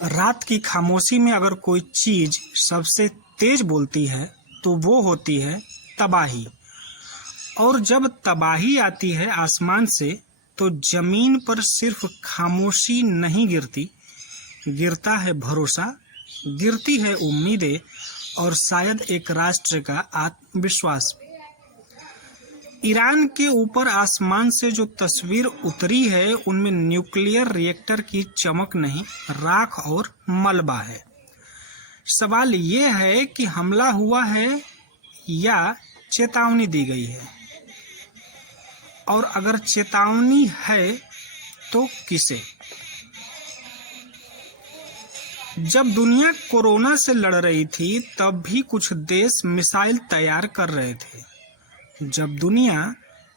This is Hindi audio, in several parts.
रात की खामोशी में अगर कोई चीज सबसे तेज बोलती है तो वो होती है तबाही। और जब तबाही आती है आसमान से तो जमीन पर सिर्फ खामोशी नहीं गिरती, गिरता है भरोसा, गिरती है उम्मीदें और शायद एक राष्ट्र का आत्मविश्वास भी। ईरान के ऊपर आसमान से जो तस्वीर उतरी है उनमें न्यूक्लियर रिएक्टर की चमक नहीं, राख और मलबा है। सवाल ये है कि हमला हुआ है या चेतावनी दी गई है, और अगर चेतावनी है तो किसे? जब दुनिया कोरोना से लड़ रही थी तब भी कुछ देश मिसाइल तैयार कर रहे थे। जब दुनिया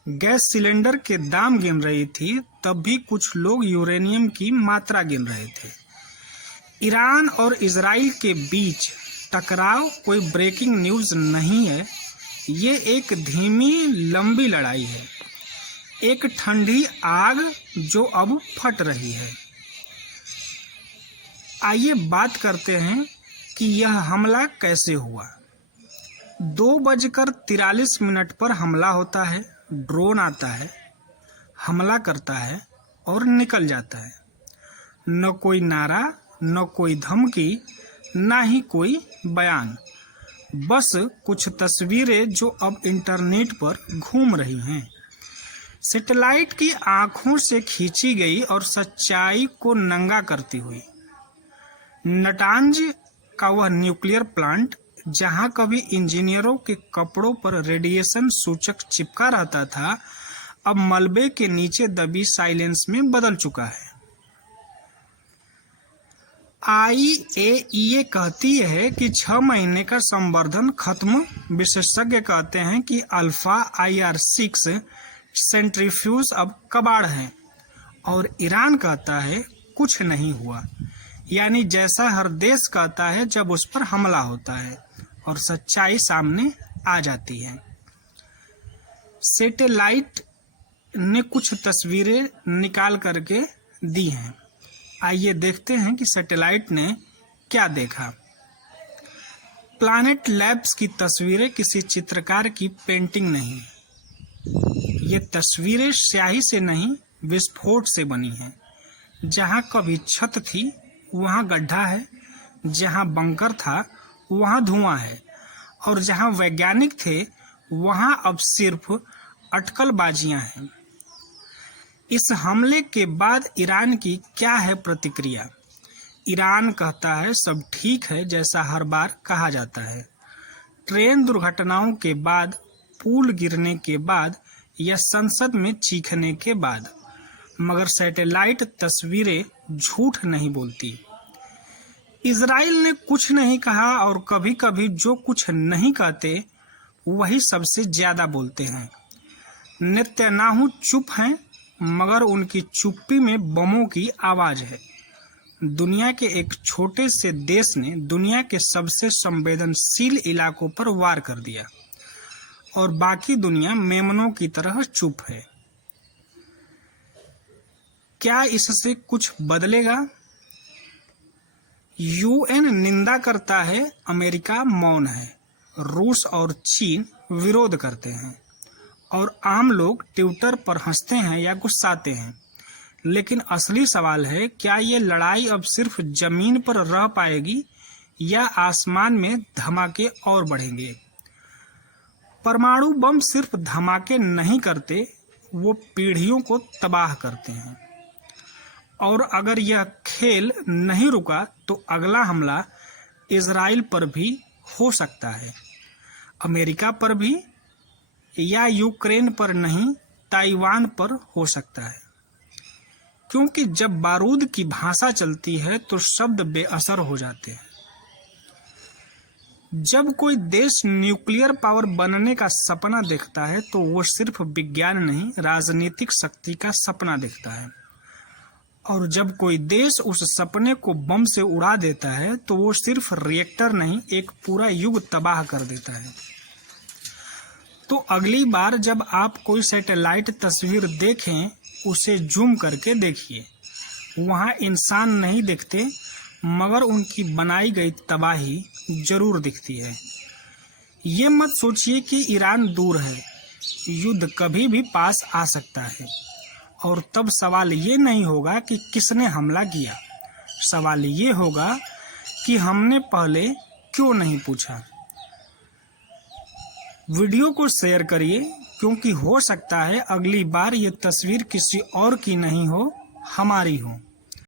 गैस सिलेंडर के दाम गिन रही थी तब भी कुछ लोग यूरेनियम की मात्रा गिन रहे थे। ईरान और इजराइल के बीच टकराव कोई ब्रेकिंग न्यूज़ नहीं है, ये एक धीमी लंबी लड़ाई है, एक ठंडी आग जो अब फट रही है। आइए बात करते हैं कि यह हमला कैसे हुआ। 2:43 पर हमला होता है, ड्रोन आता है, हमला करता है और निकल जाता है। न कोई नारा, न कोई धमकी, ना ही कोई बयान, बस कुछ तस्वीरें जो अब इंटरनेट पर घूम रही हैं। सैटेलाइट की आंखों से खींची गई और सच्चाई को नंगा करती हुई। नटांज का वह न्यूक्लियर प्लांट जहां कभी इंजीनियरों के कपड़ों पर रेडिएशन सूचक चिपका रहता था, अब मलबे के नीचे दबी साइलेंस में बदल चुका है। IAEA कहती है कि 6 महीने का संवर्धन खत्म। विशेषज्ञ कहते हैं कि अल्फा IR-6 सेंट्रीफ्यूज अब कबाड़ है, और ईरान कहता है कुछ नहीं हुआ, यानी जैसा हर देश कहता है जब उस पर हमला होता है और सच्चाई सामने आ जाती है। सैटेलाइट ने कुछ तस्वीरें निकाल करके दी हैं। आइए देखते हैं कि सैटेलाइट ने क्या देखा। प्लैनेट लैब्स की तस्वीरें किसी चित्रकार की पेंटिंग नहीं, ये तस्वीरें स्याही से नहीं, विस्फोट से बनी हैं। जहां कभी छत थी वहां गड्ढा है, जहां बंकर था वहां धुआं है, और जहां वैज्ञानिक थे वहां अब सिर्फ अटकलबाजियां हैं। इस हमले के बाद ईरान की क्या है प्रतिक्रिया? ईरान कहता है सब ठीक है, जैसा हर बार कहा जाता है। ट्रेन दुर्घटनाओं के बाद, पुल गिरने के बाद या संसद में चीखने के बाद, मगर सैटेलाइट तस्वीरें झूठ नहीं बोलती। इजराइल ने कुछ नहीं कहा, और कभी कभी जो कुछ नहीं कहते वही सबसे ज्यादा बोलते हैं। नेतन्याहू चुप हैं, मगर उनकी चुप्पी में बमों की आवाज है। दुनिया के एक छोटे से देश ने दुनिया के सबसे संवेदनशील इलाकों पर वार कर दिया, और बाकी दुनिया मेमनों की तरह चुप है। क्या इससे कुछ बदलेगा? UN निंदा करता है, अमेरिका मौन है, रूस और चीन विरोध करते हैं, और आम लोग ट्विटर पर हंसते हैं या गुस्साते हैं। लेकिन असली सवाल है, क्या ये लड़ाई अब सिर्फ जमीन पर रह पाएगी या आसमान में धमाके और बढ़ेंगे? परमाणु बम सिर्फ धमाके नहीं करते, वो पीढ़ियों को तबाह करते हैं। और अगर यह खेल नहीं रुका तो अगला हमला इजराइल पर भी हो सकता है, अमेरिका पर भी, या यूक्रेन पर नहीं, ताइवान पर हो सकता है। क्योंकि जब बारूद की भाषा चलती है तो शब्द बेअसर हो जाते हैं। जब कोई देश न्यूक्लियर पावर बनने का सपना देखता है तो वो सिर्फ विज्ञान नहीं, राजनीतिक शक्ति का सपना देखता है। और जब कोई देश उस सपने को बम से उड़ा देता है तो वो सिर्फ रिएक्टर नहीं, एक पूरा युग तबाह कर देता है। तो अगली बार जब आप कोई सैटेलाइट तस्वीर देखें, उसे जूम करके देखिए। वहां इंसान नहीं दिखते, मगर उनकी बनाई गई तबाही जरूर दिखती है। ये मत सोचिए कि ईरान दूर है, युद्ध कभी भी पास आ सकता है। और तब सवाल ये नहीं होगा कि किसने हमला किया, सवाल ये होगा कि हमने पहले क्यों नहीं पूछा। वीडियो को शेयर करिए, क्योंकि हो सकता है अगली बार ये तस्वीर किसी और की नहीं हो, हमारी हो।